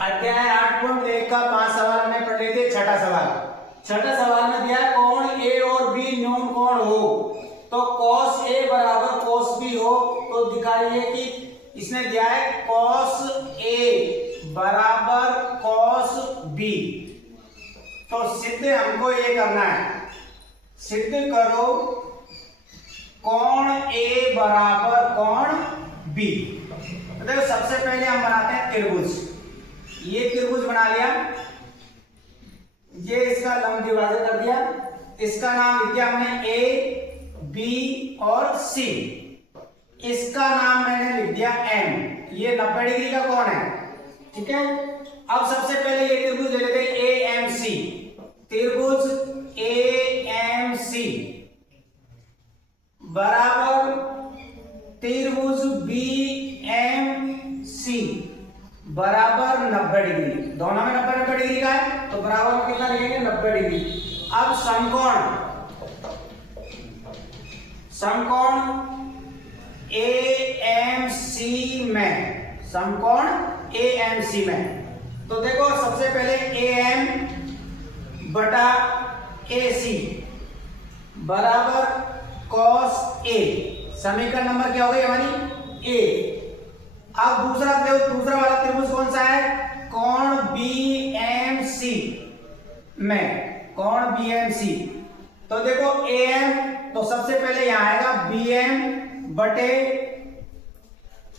अध्याय 8.1 का 5 सवाल हमने पढ़ लिए थे। छठा सवाल में दिया है कोण ए और बी न्यून कोण हो तो cos ए बराबर cos बी हो तो दिखाइए कि इसने दिया है cos ए बराबर cos बी। तो सिद्ध हमको ये करना है, सिद्ध करो कोण ए बराबर कोण बी। तो देखो सबसे पहले हम बनाते हैं त्रिभुज। ये त्रिभुज बना लिया, ये इसका लंब विभाजन कर दिया, इसका नाम लिख दिया हमने ए बी और सी, इसका नाम मैंने लिख दिया एम। ये 90 डिग्री का कोण है, ठीक है। अब सबसे पहले ये त्रिभुज ले लेते हैं ए एम सी। त्रिभुज ए एम सी बराबर त्रिभुज बी एम सी बराबर 90 डिग्री। दोनों में 90 डिग्री का है तो बराबर में कितना लिखेंगे 90 डिग्री। अब समकोण ए एम सी में, समकोण ए एम सी में तो देखो सबसे पहले ए एम बटा ए सी बराबर कॉस ए। समीकरण नंबर क्या हो गई हमारी ए। अब दूसरा वाला त्रिभुज कौन सा है, कोण बी एम सी में, कोण बी एम सी। तो देखो ए एम तो सबसे पहले यहां आएगा बी एम बटे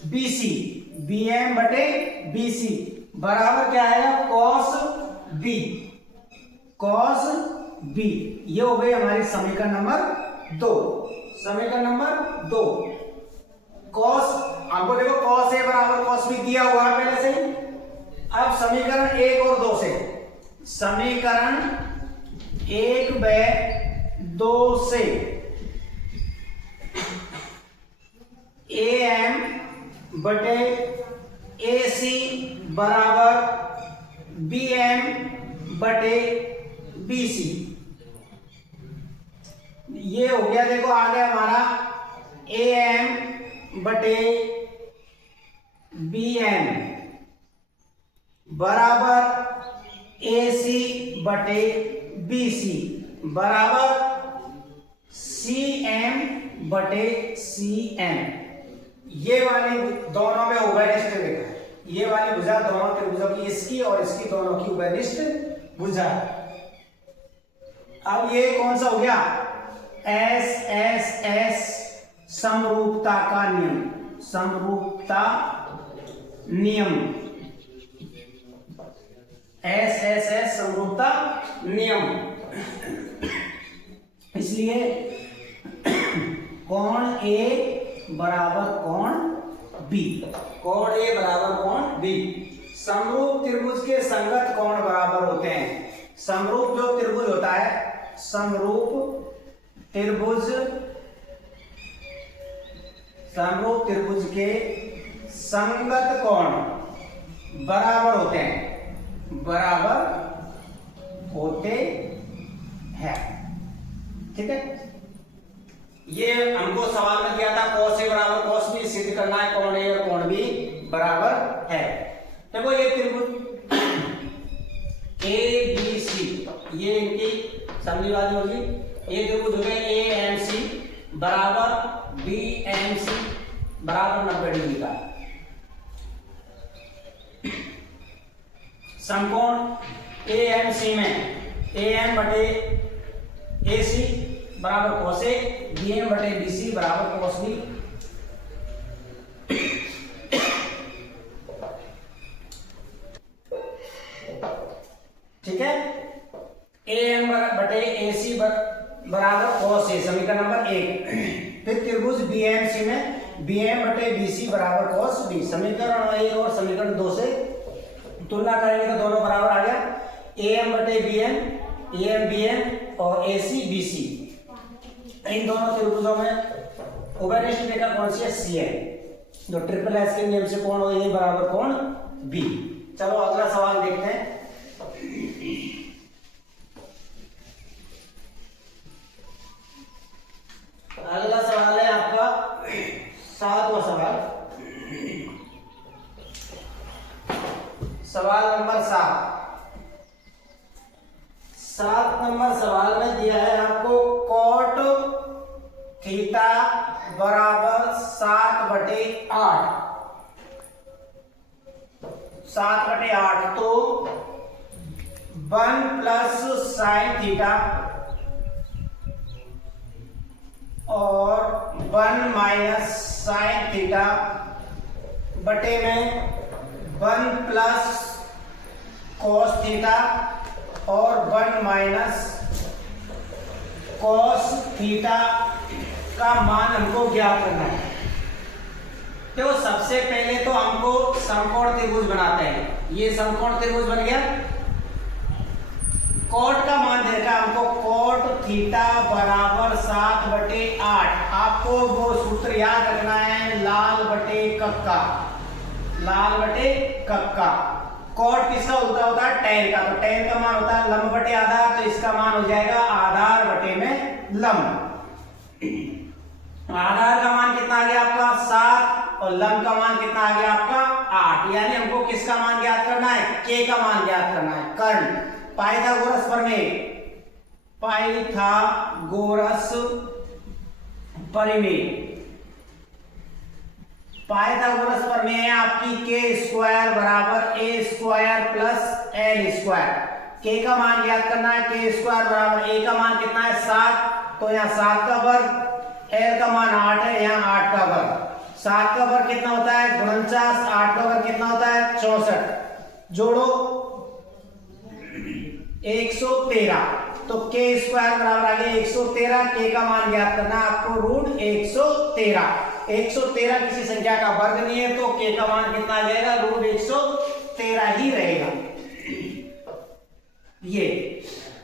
बी सी, बी एम बटे बी सी बराबर क्या आएगा कॉस बी, कॉस बी। ये हो गई हमारी समीकरण नंबर 2। समीकरण नंबर 2 कॉस, आपको देखो कॉस ए बराबर कॉस बी दिया हुआ है पहले से ही। अब समीकरण 1 और 2 से, समीकरण 1 व 2 से ए एम बटे ए सी बराबर बी एम बटे बी सी। ये हो गया, देखो आ गया हमारा ए एम बटे बी एम बराबर ए सी बटे बी सी बराबर सी एम बटे सी एम। ये वाली दोनों में उभयनिष्ठ रेखा है, ये वाली भुजा दोनों त्रिभुजों की, इसकी और इसकी दोनों की उभयनिष्ठ भुजा। अब ये कौन सा हो गया, एस एस एस समरूपता का नियम, समरूपता नियम, एस एस एस समरूपता नियम। इसलिए कोण ए बराबर कोण बी, कोण ए बराबर कोण बी। समरूप त्रिभुज के संगत कोण बराबर होते हैं। समरूप जो त्रिभुज होता है, समरूप त्रिभुज के संगत कोण बराबर होते हैं, बराबर होते हैं, ठीक है। ये हमको सवाल में दिया था cos ए बराबर cos बी, सिद्ध करना है कोण ए और कोण बी बराबर है। देखो ये त्रिभुज ए बी सी, ये इनकी समझी वाली होगी। ये त्रिभुज हो गए ए एम सी बराबर बी एम सी बराबर 90 डिग्री का। समकोण ए एम सी में ए एम बटे ए सी बराबर cos ए, बी एम बटे बी सी बराबर cos बी। ठीक है, ए एम बटे ए सी बराबर cos ए, समीकरण नंबर 1। फिर त्रिभुज बी एम सी में बी एम बटे बी सी बराबर cos बी। समीकरण 1 और समीकरण 2 से तुलना करेंगे तो दोनों बराबर आ गया, ए एम बटे B M, A M B M और ए सी बी सी। इन दोनों त्रिभुजों में उभयनिष्ठ रेखा कौन सी है, सी है, जो ट्रिपल एस के नियम से कोण हो ए बराबर कोण बी। चलो अगला सवाल देखते हैं। अगला सवाल है आपका 7वां सवाल। सवाल नंबर 7 नंबर सवाल में दिया है आपको कॉट थीटा बराबर 7/8 तो 1 प्लस साइन थीटा और 1 माइनस साइन थीटा बटे में 1 प्लस कॉस थीटा और 1 माइनस कॉस थीटा का मान हमको ज्ञात करना है। तो सबसे पहले तो हमको समकोण त्रिभुज बनाते हैं। ये समकोण त्रिभुज बन गया। कॉट का मान देगा हमको कॉट थीटा बराबर 7/8। आपको वो सूत्र याद रखना है, लाल बटे कक्का। कॉट किसका उल्टा होता है? टैन का। तो टैन का मान होता है लंब बटे आधार, तो इसका मान हो जाएगा आधार बटे में लंब। आधार का मान कितना आ गया आपका? 7 और लंब का मान कितना आ गया आपका? 8। यानी हमको किसका मान ज्ञात करना है? के का मान ज्ञात करना है। कर्ण पाइथागोरस प्रमेय है आपकी के स्क्वायर बराबर ए स्क्वायर प्लस एल स्क्वायर। के का मान ज्ञात करना है। के स्क्वायर बराबर ए का मान कितना है? 7, तो यहाँ 7 का वर्ग, एल का मान 8 है, यहाँ 8 का वर्ग। 7 का वर्ग कितना होता है? 49। 8 का वर्ग कितना होता है? 64। जोड़ो 113, तो के स्क्वायर बराबर आ गया 113। के का मान ज्ञात करना है आपको √113। 113 किसी संख्या का वर्ग नहीं है, तो के का मान कितना आ जाएगा? √113 ही रहेगा। ये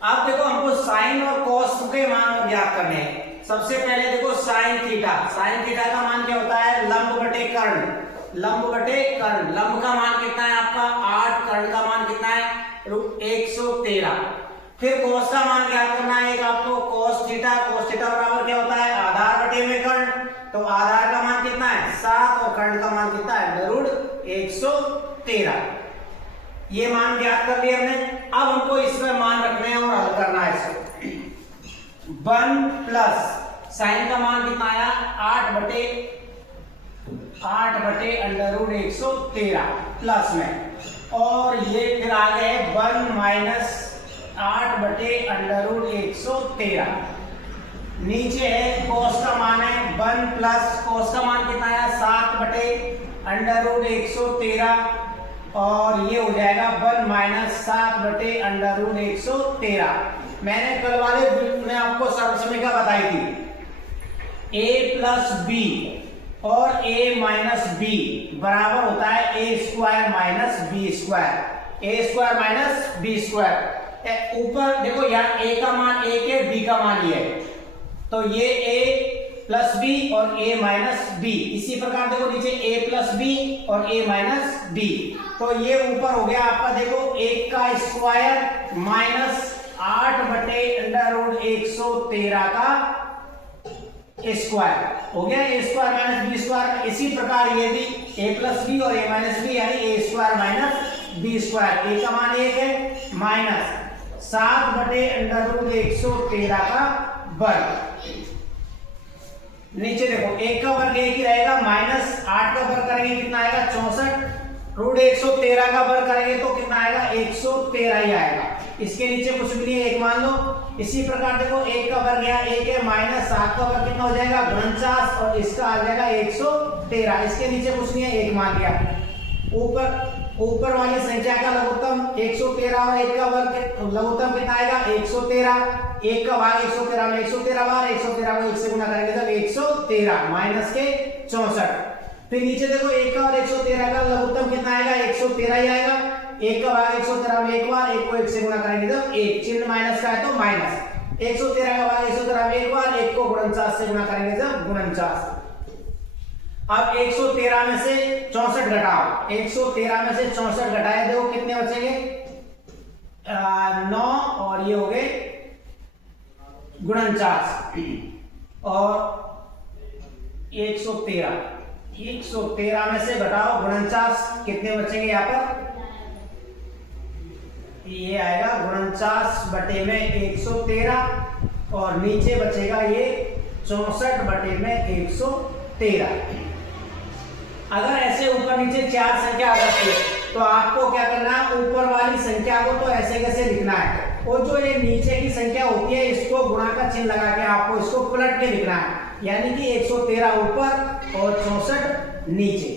अब देखो हमको साइन और कॉस के मान ज्ञात करने हैं। सबसे पहले देखो साइन थीटा का मान क्या होता है? लंब बटे कर्ण। लंब का मान कितना है आपका? 8। कर्ण का मान कितना है? 113। फिर cos का मान ज्ञात करना है एक आपको cos थीटा बराबर क्या होता है? आधार बटे में कर्ण। तो आधार का मान कितना है? 7 और कर्ण का मान कितना है? √113। ये मान ज्ञात कर लिया हमने। अब हमको इसमें मान रखने हैं और हल करना है इसको। 1 प्लस साइन का मान कितना आया? 8/√113 प्लस में, और ये फिर आ गए 1 माइनस 8/√113। नीचे है cos का मान है 1 प्लस cos का मान कितना आया? 7/√113, और ये हो जाएगा 1 माइनस 7/√113। मैंने कल वाले में आपको सर्वसमीकरण बताई थी। a प्लस बी और a माइनस बी बराबर होता है a square minus B square. ऊपर देखो यहाँ a का मान 1 है, b का मान ये है, तो ये a प्लस बी और a माइनस बी। इसी प्रकार देखो नीचे a प्लस बी और a माइनस बी। तो ये ऊपर हो गया आपका देखो 1 का स्क्वायर माइनस 8/√113 का स्क्वायर हो गया। a square minus B square. इसी प्रकार ये भी a प्लस बी और a माइनस बी यानी a square minus B square. a का मान 1 है माइनस 7/√113 का वर्ग। नीचे देखो 1 का वर्ग 1 ही रहेगा, माइनस 8 का वर्ग करेंगे कितना आएगा? 64। √113 का वर्ग करेंगे तो कितना आएगा? 113 ही आएगा। इसके नीचे कुछ भी नहीं है, 1 मान लो। इसी प्रकार देखो 1 का वर्ग यहाँ 1 है, माइनस 7 का वर्ग कितना हो जाएगा? 49, और इसका आ जाएगा 113। इसके नीचे कुछ नहीं है, 1 मान लिया। ऊपर वाली संख्या का लघुत्तम 113 और 1 का वर्ग लघुत्तम कितना आएगा? 113। 1 का भाग 113 में 113 बार, 113 को 1 से गुणा करेंगे तब 113 माइनस के 64। फिर नीचे देखो 1 का और 113 का लघुत्तम कितना आएगा? 113 ही आएगा। 1 का भाग 113 में 1 बार, 1 को 1 से गुणा करेंगे तब 1, चिन्ह माइनस का है तो माइनस। 113 का भाग 113 में 1 बार, 1 को 49 से गुणा करेंगे तब 49। अब 113 में से 64 घटाओ। 113 में से 64 घटाए देखो कितने बचेंगे? 9, और ये हो गए 49, और 113 में से घटाओ 49, कितने बचेंगे यहाँ पर? ये आएगा 49 बटे में 113 और नीचे बचेगा ये 64 बटे में 113। अगर ऐसे ऊपर नीचे 4 संख्या आ जाती है तो आपको क्या करना है, ऊपर वाली संख्या को तो ऐसे कैसे लिखना है, और जो ये नीचे की संख्या होती है इसको गुणा का चिन्ह लगा के आपको इसको पलट के लिखना है। यानी कि 113 ऊपर और 64 नीचे,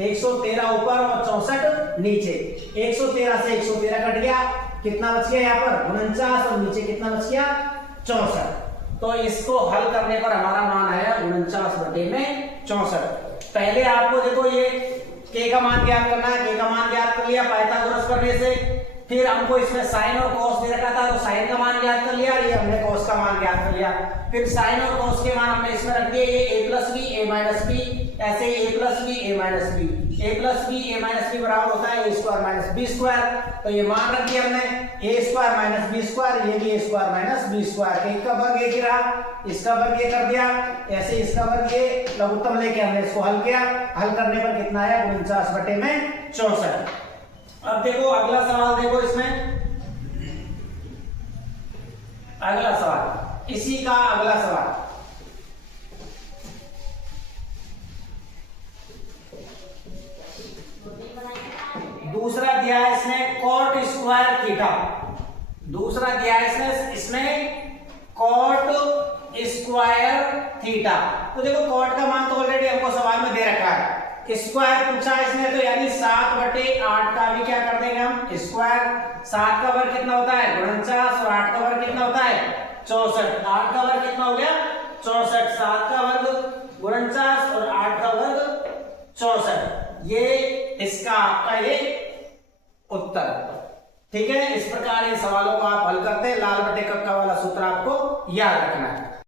113 ऊपर और 64 नीचे। 113 से 113 कट गया, कितना बच गया यहाँ पर 49 और नीचे कितना बच गया 64। तो इसको हल करने पर हमारा मान आया 49 बटे में 64। पहले आपको देखो ये k का मान ज्ञात करना है, k का मान ज्ञात कर लिया पाइथागोरस करने से। फिर हमको इसमें साइन और cos दे रखा था तो साइन का मान ज्ञात कर लिया, ये हमने cos का मान ज्ञात कर लिया। फिर साइन और cos के मान हमने इसमें रख दिए, ये a plus B a minus B, ऐसे ही a plus B a minus B, a plus B a minus B बराबर होता है a square minus B square. तो ये मान रख दिया हमने a square minus B square, ये भी a square minus B square. एक का वर्ग एक ही रहा, इसका वर्ग ये कर दिया, ऐसे इसका वर्ग ये लघुत्तम लेके हमने इसको हल किया। हल करने पर कितना आया 49 बटे में 64। अब देखो अगला सवाल, देखो इसमें अगला सवाल, इसी का अगला सवाल। दूसरा दिया है इसमें कॉट स्क्वायर थीटा, दूसरा दिया है इसमें कॉट स्क्वायर थीटा। तो देखो कॉट का मान तो ऑलरेडी हमको सवाल में दे रखा है, स्क्वायर पूछा है इसने, तो यानी 7 बटे 8 का भी क्या कर देंगे हम स्क्वायर। 7 का वर्ग कितना होता है 49 और 8 का वर्ग कितना होता है 64। 8 का वर्ग कितना हो गया 64, 7 का वर्ग 49 और 8 का वर्ग 64। ये इसका आपका ये उत्तर, ठीक है। इस प्रकार इन सवालों को आप हल करते हैं। लाल बटे कक्का वाला सूत्र आपको याद रखना है।